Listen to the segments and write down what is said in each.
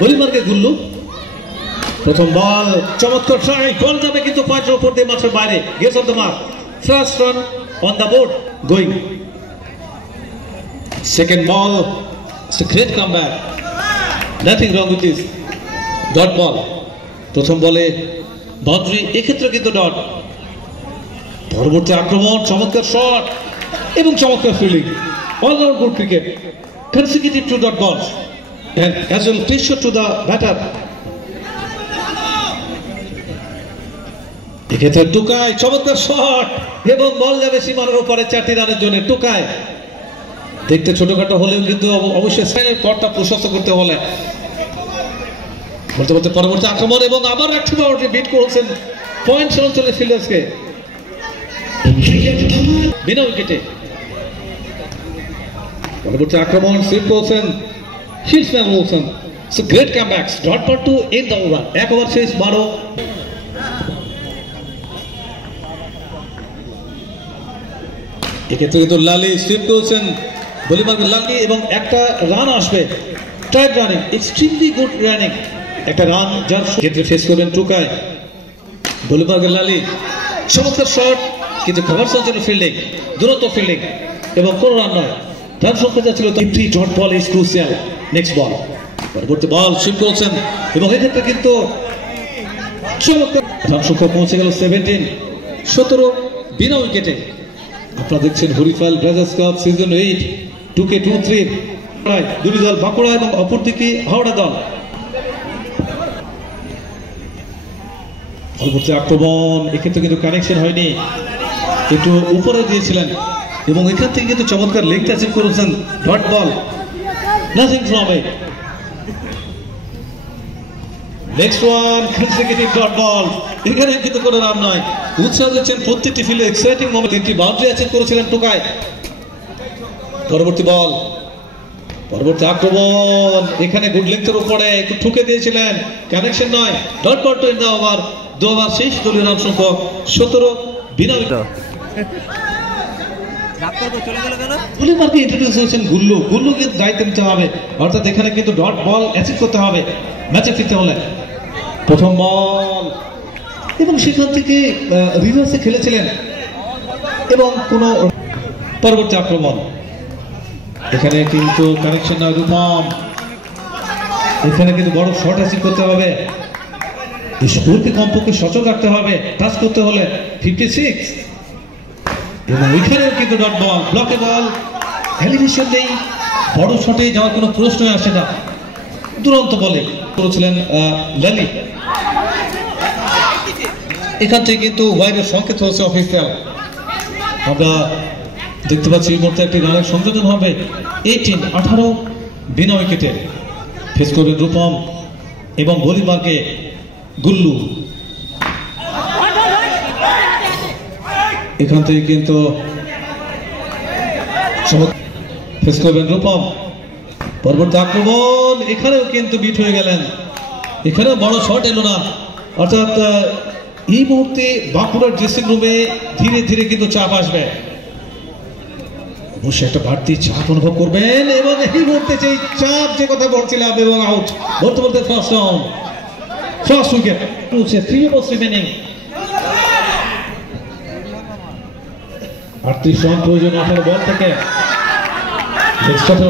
বলিমারকে গুল্লু প্রথম বল চমৎকার ট্রাই বল যাবে কিন্তু পয়েন্টের উপর দিয়ে মাঠের বাইরে gets off the mark first run on the board going second ball it's a great comeback nothing wrong with this dot ball প্রথম বলে বাউন্ডারি এক্ষেত্রে কিন্তু ডট পরবর্তী আক্রমণ চমৎকার শট এবং চমৎকার fielding all round good cricket consecutive to dot balls and as well pressure to the batter এক্ষেত্রে টুকায় চমৎকার শট এবং বল যাবে সীমানার উপরে 4টি রানের জন্য টুকায় দেখতে ছোটখাটো হলেও কিন্তু অবশ্যই স্টাইলের পথটা প্রশস্ত করতে হলে বলতে বলতে পরবর্তী আক্রমণ এবং আবার একটি বাউন্ডারি বিট করেছেন পয়েন্ট অঞ্চলের ফিল্ডার্সকে বিনা উইকেটে পরবর্তী আক্রমণ সুইপ করেছেন হিলসম্যান Wilson so great comebacks dot ball to end the over এক ওভার শেষ 12 এক্ষেত্রে কিন্তু লালি সুইপ করেছেন বলিমার্কের লালি এবং একটা রান আসবে tight running extremely good running একটা রান যার ক্ষেত্রে ফেস করবেন টুকায় বলিমার্কের লালি চমৎকার শট কিন্তু কভার সঞ্চয় ফিল্ডিং দূরত্ব ফিল্ডিং এবং কোনো রান নয় রান সংখ্যা ছিল 50 dot ball is crucial next ball পরবর্তী বল সুইপ করেছেন এবং এক্ষেত্রে কিন্তু চমৎকার রান সংখ্যা পৌঁছে গেল 17 বিনা উইকেটে আপনারা দেখছেন Haripal brothers cup season 8 2K23 দুই দল বাঁকুড়া এবং অপরদিকে হাওড়া দল পরবর্তী আক্রমণ এক্ষেত্রে কিন্তু কানেকশন হয়নি একটু উপরে দিয়েছিলেন এবং এখান থেকে কিন্তু চমৎকার লেগটা অ্যাচিভ করেছেন dot ball nothing from it next one consecutive dot ball এখানে কিন্তু কোনো রান নয় উৎসাহ দিচ্ছেন প্রত্যেকটি ফিল্ডে এক্সাইটিং মোমেন্ট তিনটি বাউন্ডারি অ্যাচিভ করেছিলেন টোকায় পরবর্তী বল পরবর্তী আক্রমণ এখানে গুড লেন্থের উপরে একটু ঠুকে দিয়েছিলেন কানেকশন নয় dot ball to end the over 2 over শেষ দলীয় রান সংখ্যা 17 বিনা উইকেট বলিমার্কে ইন্ট্রোডিউস হয়েছেন গুল্লু গুল্লুকে দায়িত্ব নিতে হবে অর্থাৎ এখানে কিন্তু ডট বল অ্যাচিভ করতে হবে ম্যাচে ফিরতে হলে প্রথম বল এবং সেখান থেকে রিভার্সে খেলেছিলেন এবং কোনো পরবর্তী আক্রমণ এখানে কিন্তু কানেকশন না রূপম এখানে কিন্তু বড় শট অ্যাচিভ করতে হবে এই স্কোরকে কমপক্ষে সচল রাখতে হবে টাচ করতে হলে 56 এবং এখানেও কিন্তু ডট বল ব্লকে বল এলিভেশন নেই বড় শটে যাওয়ার কোনো প্রশ্নই আসে না দুরন্ত বলে করেছিলেন লালি এখান থেকে কিন্তু ওয়াইডের সংকেত হচ্ছে অফিসিয়াল আমরা দেখতে পাচ্ছি এই মুহূর্তে একটি রানের সংযোজন হবে 18 বিনা উইকেটে ফেস করবেন রূপম এবং বলিমার্কে গুল্লু এখান থেকে কিন্তু ফেস করবেন রূপম পরবর্তী আক্রমণ এখানেও কিন্তু বিট হয়ে গেলেন এখানেও বড় শট এলো না অর্থাৎ এই মুহূর্তে বাঁকুড়ার ড্রেসিং রুমে ধীরে ধীরে কিন্তু চাপ আসবে অবশ্যই একটা বাড়তি চাপ অনুভব করবেন এবং এই মুহূর্তে সেই চাপ যে কথা বলছিলাম এবং আউট বলতে বলতে first down first wicket 3 ওভার্স remaining 38 run প্রয়োজন 18 বল থেকে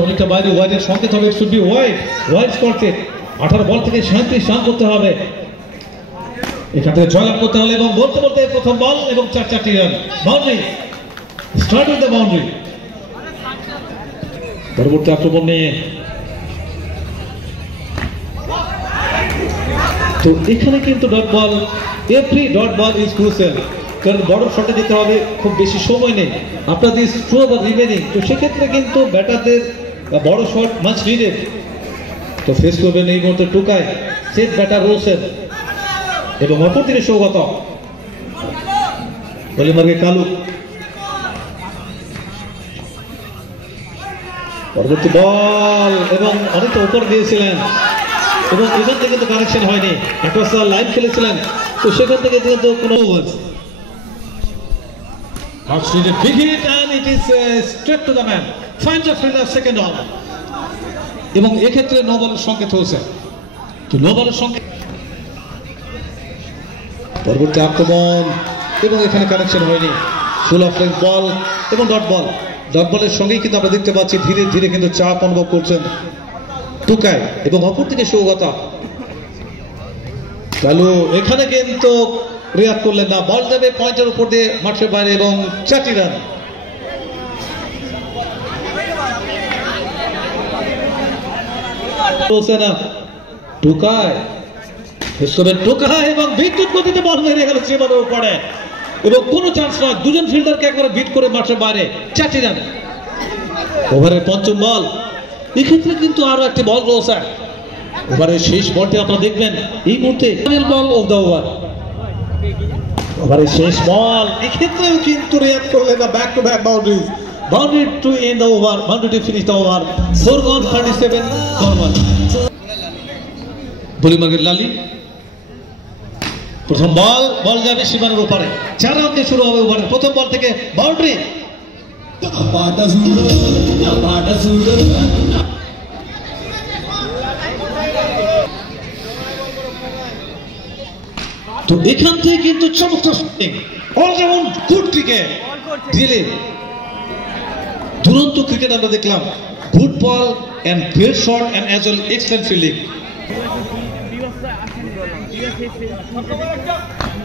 অনেকটা বাইরে ওয়াইডের সংকেত হবে শুড বি ওয়াইড স্কোরকে 18 বল থেকে 37 রান করতে হবে এখান থেকে জয়লাভ করতে হলে এবং বলতে বলতে প্রথম বল এবং 4টি run boundary start with the boundary পরবর্তী আক্রমণ নিয়ে তো এখানে কিন্তু dot ball every dot ball is crucial কারণ বড় শটে যেতে হবে খুব বেশি সময় নেই আপনাদের থ্রো বা রিমেনিং তো সেক্ষেত্রে কিন্তু ব্যাটারদের বড় শট মাছ নিডেড তো ফেস করবেন এই মুহূর্তে টুকায় সেট ব্যাটার রয়েছেন এবং অপরদিকে সৌগত বলিমার্কে কালু পরবর্তী বল এবং অনেকটা উপর দিয়েছিলেন এবং এখান থেকে কিন্তু কানেকশন হয়নি একটা লাইভ খেলেছিলেন তো সেখান থেকে কিন্তু কোনো big hit and it is straight to the man finds a fielder second on এবং এক্ষেত্রে নো বলের সংকেত হয়েছে তো নোভারের সঙ্গে পরবর্তী আক্রমণ এবং এখানে কানেকশন হয়নি। ফুল অফ লেন্থ বল এবং ডট বলের সঙ্গেই কিন্তু আমরা দেখতে পাচ্ছি ধীরে ধীরে কিন্তু চাপ অনুভব করছেন টুকাই এবং অপরদিকে সৌগতা। কালু এখানে কিন্তু রিয়াক্ট করলেন না, বল যাবে পয়েন্টের উপর দিয়ে মাঠের বাইরে এবং 4টি রান। এবং বিদ্যুৎ গতিতে বল মেরে গেল সীমানার উপরে এবং কোনো চান্স নয়, দুজন ফিল্ডারকে একবারে বিট করে মাঠের বাইরে 4টি রান। ওভারের পঞ্চম বল, এক্ষেত্রে কিন্তু আরো একটি বল রয়েছে। ওভারের শেষ বলটি আপনারা দেখবেন এই মুহূর্তে বল অফ দ্য ওভার। ওভারের শেষ বল, এক্ষেত্রেও কিন্তু রিয়াক্ট করলেন না, back to back boundary to end the over, boundary to finish the over. 4 gone 37 forward. বলিমার্গের লালি প্রথম বল যাবে সীমানার উপরে। 4 রাউন্ডে শুরু হবে ওভারের প্রথম বল থেকে বাউন্ডারি। তো এখান থেকে কিন্তু চমৎকার অলরাউন্ড গুড ক্রিকেট, রিয়েলি দুরন্ত ক্রিকেট আমরা দেখলাম। Good ball and great shot and as well excellent fielding.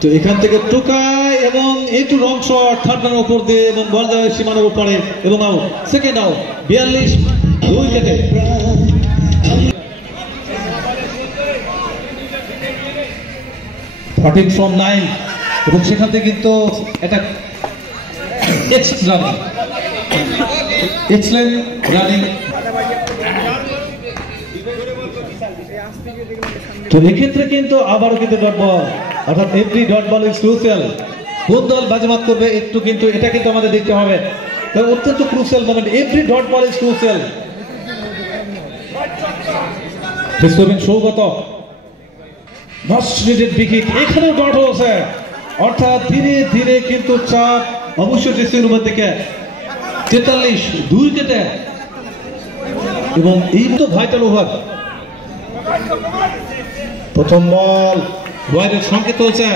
তো এখান থেকে টুকাই এবং একটু রং শট থার্ড রানের উপর দিয়ে এবং বল যাবে সীমানার উপরে এবং আউট। সেকেন্ড আউট 42 2 উইকেটে। from 9 এবং সেখান থেকে কিন্তু একটা এক্সেলেন্ট রানিং। তো এক্ষেত্রে কিন্তু আবারও কিন্তু ডট বল, অর্থাৎ every dot ball is crucial. কোন দল বাজিমাত করবে একটু কিন্তু এটা কিন্তু আমাদের দেখতে হবে। অত্যন্ত crucial moment, every dot ball is crucial. Saugata এখানে ডট হয়েছে, অর্থাৎ ধীরে ধীরে কিন্তু চাপ অবশ্যই ড্রেসিং রুমের দিকে। 43 2 উইকেটে এবং এই তো ভাইটাল ওভার। প্রথম বল ওয়াইডের সংকেত হয়েছে,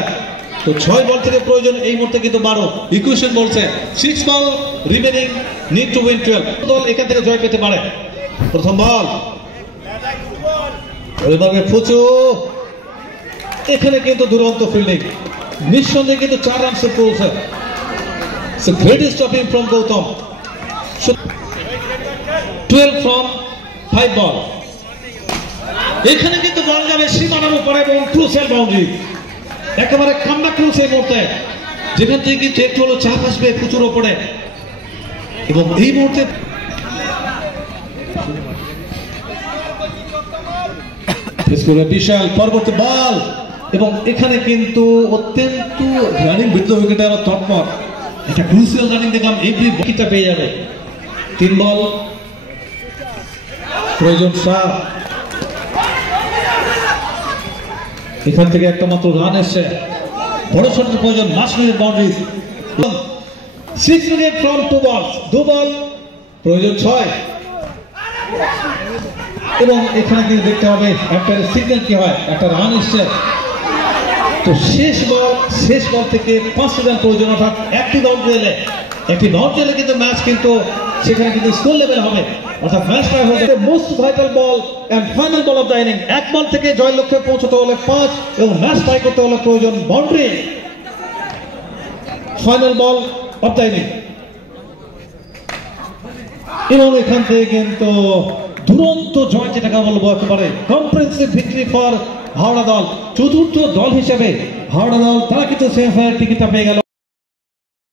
তো 6 বল থেকে প্রয়োজন এই মুহূর্তে কিন্তু 12। ইকুয়েশন বলছে 6 বল রিমেনিং, নিড টু উইন 12। দল এখান থেকে জয় পেতে পারে। প্রথম বল ফুচু, এখানে কিন্তু দুরন্ত ফিল্ডিং, নিঃসন্দেহে কিন্তু 4 রান সেভ করেছে। Great stopping from Gautam. 12 from 5 বল। এখানে কিন্তু বল যাবে সীমানার উপরে এবং ক্রুশিয়াল বাউন্ডারি, একেবারে কামব্যাক ক্রুশ এই মুহূর্তে, যেখান থেকে কিন্তু একটু হলো চাপ আসবে ফুচুর উপরে এবং এই মুহূর্তে বিশাল পরবর্তী বল এবং এখানে কিন্তু অত্যন্ত রানিং বৃদ্ধ উইকেটে আরো তৎপর একটা ক্রুশিয়াল রানিং দেখলাম, এভরি উইকেটটা পেয়ে যাবে। 3 বল প্রয়োজন 7। এখান থেকে একটা মাত্র রান এসছে, বড় শটের প্রয়োজন, মাসমিনের বাউন্ডারি। 6 উইকেট ফ্রম 2 বলস, 2 বল প্রয়োজন 6 এবং এখানে কিন্তু দেখতে হবে একটা সিগন্যাল কি হয়, একটা রান এসছে। তো শেষ বল থেকে 5 রান প্রয়োজন, অর্থাৎ একটি বাউন্ডারি এলে কিন্তু ম্যাচ কিন্তু সেখানে কিন্তু স্কোর লেভেল হবে, অর্থাৎ ম্যাচ টাই হবে। Most vital ball and final ball of the inning. 1 ball থেকে জয়ের লক্ষ্যে পৌঁছতে হলে 5 এবং ম্যাচ টাই করতে হলে প্রয়োজন boundary. Final ball of the inning এবং এখান থেকে কিন্তু দুরন্ত জয় যেটাকে বলবো, একেবারে কম্প্রিহেনসিভ ভিক্টরি ফর হাওড়া দল। চতুর্থ দল হিসেবে হাওড়া দল তারা কিন্তু সেমিফাইনাল টিকিটটা পেয়ে গেল।